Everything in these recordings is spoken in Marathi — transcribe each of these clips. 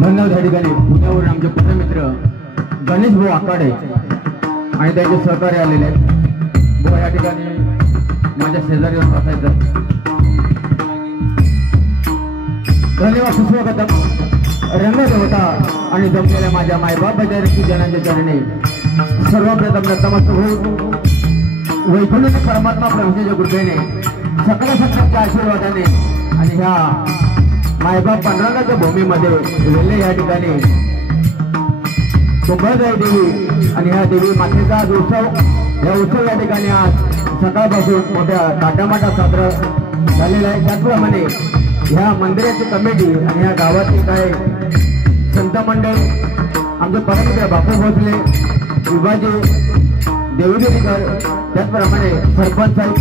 धन्यवाद। या ठिकाणी पुण्यावरून आमचे पुण्यमित्र गणेश भाऊ आकाडे आणि त्यांचे सहकारी आलेले आहेत। भाऊ या ठिकाणी माझ्या शेजारी बसायचं। धन्यवाद। सुस्वागतम। रंगदेवता आणि जमलेल्या माझ्या मायबाप बजारची जनांच्या चरणी सर्वप्रथम नतमस्तक होऊन वैकुंठ परमात्मा प्रभूच्या कृपेने सकल सत्यांच्या आशीर्वादाने आणि ह्या मायबाप पांडुरंगाच्या भूमीमध्ये वेल्हे या ठिकाणी कुंभळजाई देवी आणि ह्या देवी मातेचा आज उत्सव, या उत्सव या ठिकाणी आज सकाळपासून मोठ्या ताटामाटात साजरा झालेला आहे। त्याचप्रमाणे ह्या मंदिराची कमिटी आणि ह्या गावातील काही संत मंडळ, आमचे परमपूज्य बापू भोसले, विभाजी देवगिरीकर, त्याचप्रमाणे सरपंच साहेब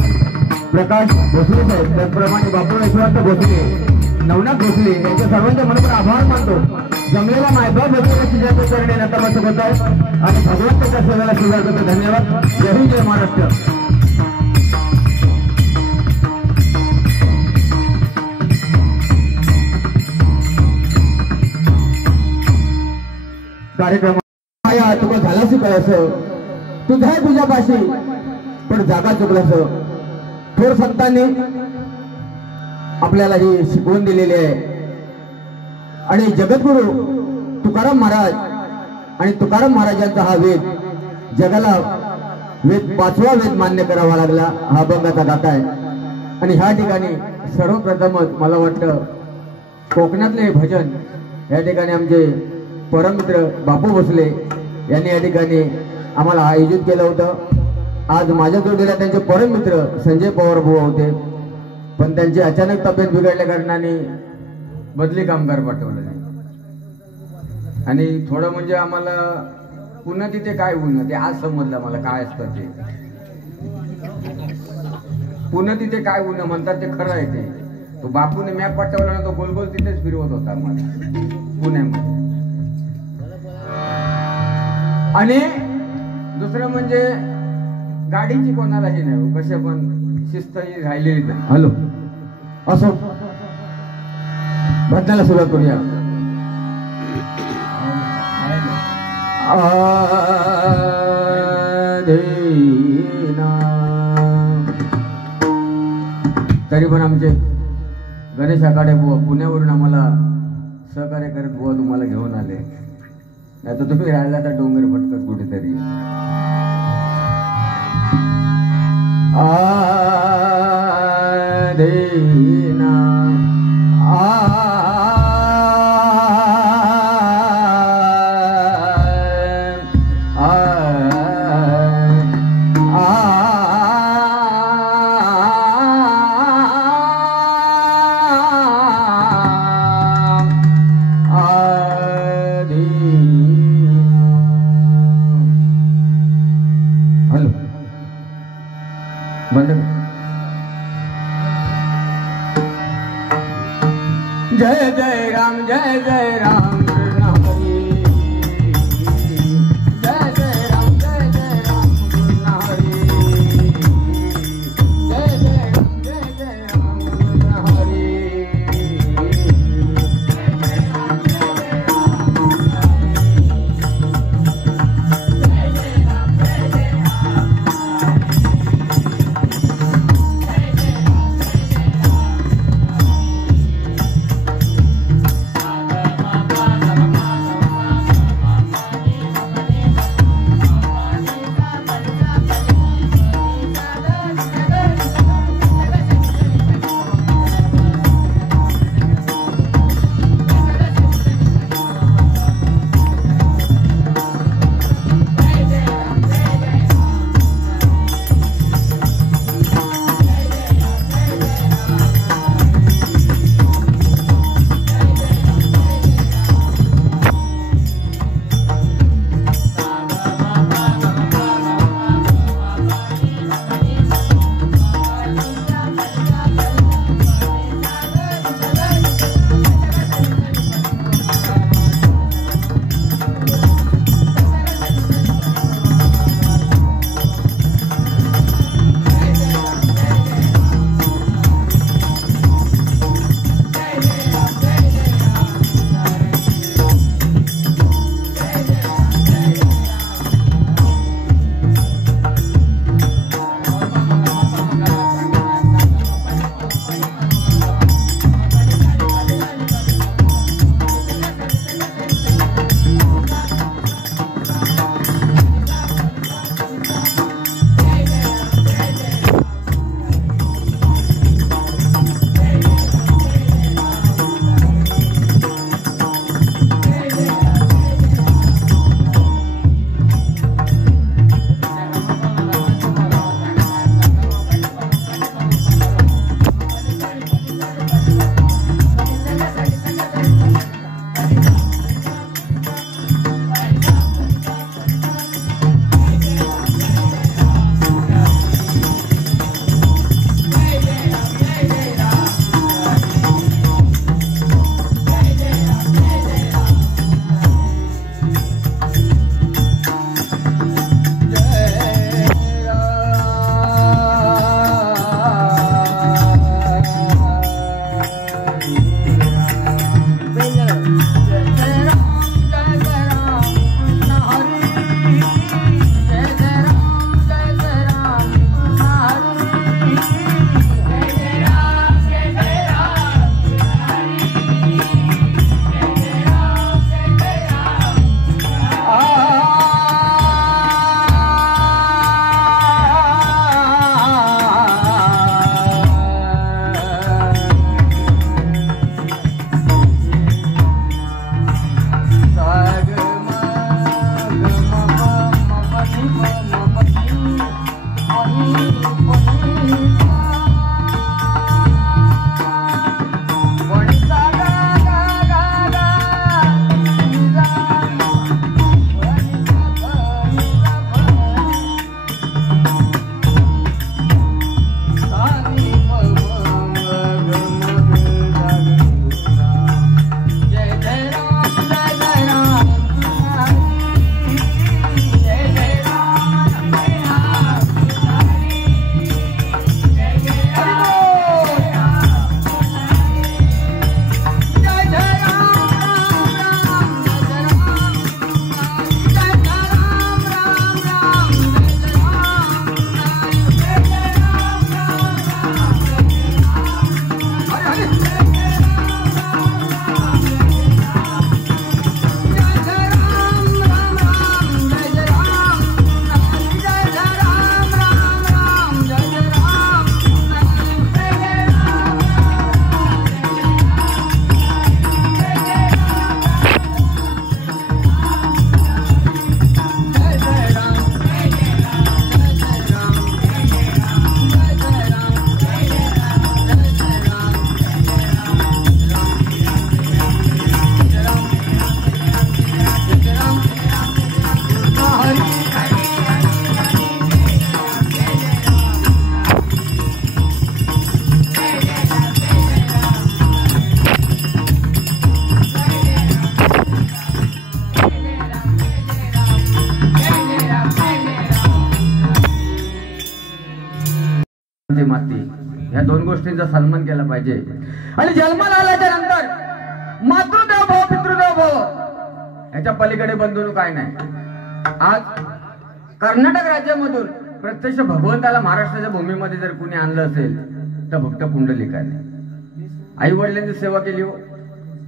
प्रकाश भोसले साहेब, त्याचप्रमाणे बापू यशवंत भोसले, नवनाथ भोसले यांच्या सर्वांचे मनपूर्वक आभार मानतो। जमलेला मायबाप भोसले चरणी नतमस्तक होत आहे आणि भगवंताच्या सेवेला स्वीकार करतो। धन्यवाद। जय हिंद, जय महाराष्ट्र। कार्यक्रम माया तुका झालासी कळस, तुझ्या तुझ्यापाशी पण जागा चुकलस। थोर संतांनी आपल्याला ही शिकवण दिलेली आहे आणि जगद्गुरु तुकाराम महाराज आणि तुकाराम महाराजांचा हा वेद जगाला वेद, 5वा वेद मान्य करावा लागला, हा अभंगाचा गाथा आहे। आणि ह्या ठिकाणी सर्वप्रथमच मला वाटतं कोकणातले हे भजन या ठिकाणी आमचे परममित्र बापू भोसले यांनी या ठिकाणी आम्हाला आयोजित केलं होतं। आज माझ्या जोडीला त्यांचे परममित्र संजय पवार भाऊ होते, पण त्यांची अचानक तब्येत बिघडल्या कारणाने बदली कामगार पाठवलं नाही। आणि थोडं म्हणजे आम्हाला पुन्हा तिथे काय होणं ते आज समजलं मला काय असतं ते। पुन्हा तिथे काय होणं म्हणतात ते खरं आहे ते। तो बापूने मॅप पाठवला ना, तो गोलगोल तिथेच फिरवत होता मला पुण्यामध्ये। आणि दुसरं म्हणजे गाडीची कोणालाही नाही, कशा पण शिस्त ही राहिलेली नाही। हॅलो असो, भजनाला सुरुवात करूया। तरी पण आमचे गणेश आकाडे बुवा पुण्यावरून आम्हाला सहकार्य करत बुवा तुम्हाला घेऊन आले, नाही तर तुम्ही राहिला तर डोंगर भटकत कुठेतरी। देना जय जय राम, जय जय राम। Bye. माती, ह्या दोन गोष्टींचा सन्मान केला पाहिजे. आणि जन्माला आल्याच्या नंतर मातृदेव भाव पितृदेव भाव ह्याच्या पलीकडे बंधू काय नाही. आज कर्नाटक राज्यामधून प्रत्यक्ष भगवंताला महाराष्ट्राच्या भूमीमध्ये जर कुणी आणलं असेल तर भक्त पुंडलिकाने. आई वडिलांची सेवा केली हो,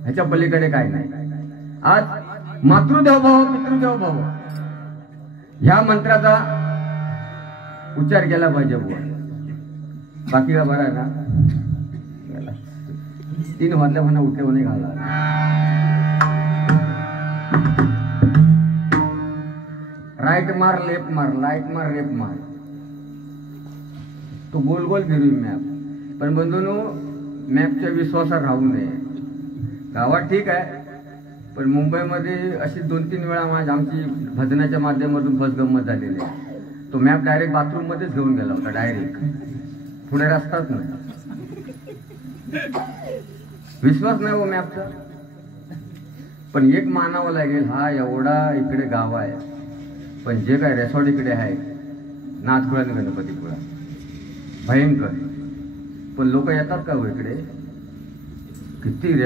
ह्याच्या पलीकडे काय नाही. आज मातृदेव भाव पितृदेव भाव ह्या मंत्राचा उच्चार केला पाहिजे बुवा. बाकी का बरं आहे ना, 3 वाजल्या म्हणा उठे होणे घाला. राईट मार लेफ्ट मार, राईट मार लेफ्ट मार, तो गोल गोल फिरू मॅप. पण बंधूंनो, मॅपच्या विश्वासात राहू नये. गावात ठीक आहे, पण मुंबईमध्ये अशी 2-3 वेळा आमची भजनाच्या माध्यमातून फसगंमत झालेली आहे. तो मॅप डायरेक्ट बाथरूम मध्येच घेऊन गेला होता, डायरेक्ट पुढे रस्ताच नाही. विश्वास नाही हो मॅपचा. पण एक मानावं लागेल, हा एवढा इकडे गाव आहे, पण जे काय रेसॉर्ट इकडे आहे नाथपुरा आणि गणपतीपुरा भयंकर. पण लोक येतात का हो इकडे? किती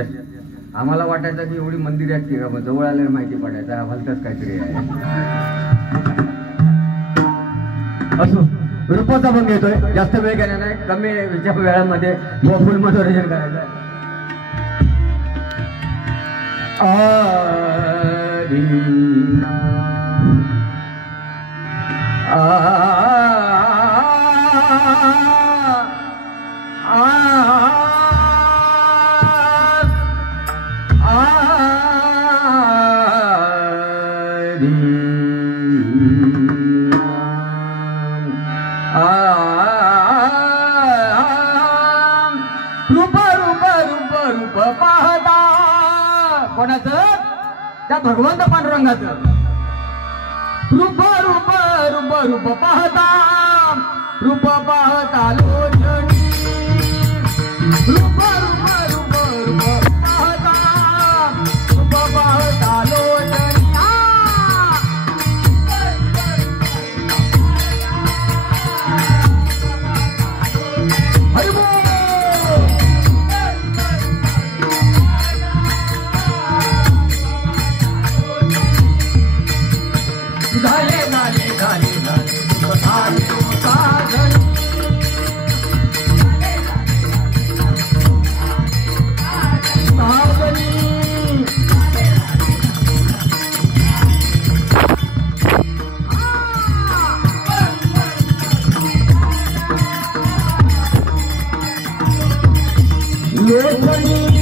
आम्हाला वाटायचं की एवढी मंदिर आहेत की का, मग जवळ आल्यावर माहिती पडायचं भलतच काहीतरी आहे. असो, रूपाचा पण घेतोय, जास्त वेळ घेणार नाही, कमी वेळामध्ये फुल मनोरंजन करायचं आहे. कोणाचं? त्या भगवंत पांडुरंगाचं. रूप रूप रूप रूप पाहता, रूप पाहता लोचनी, रूप रूप रूप रूप पाहता, रूप पाहता लोचनी. लोचनी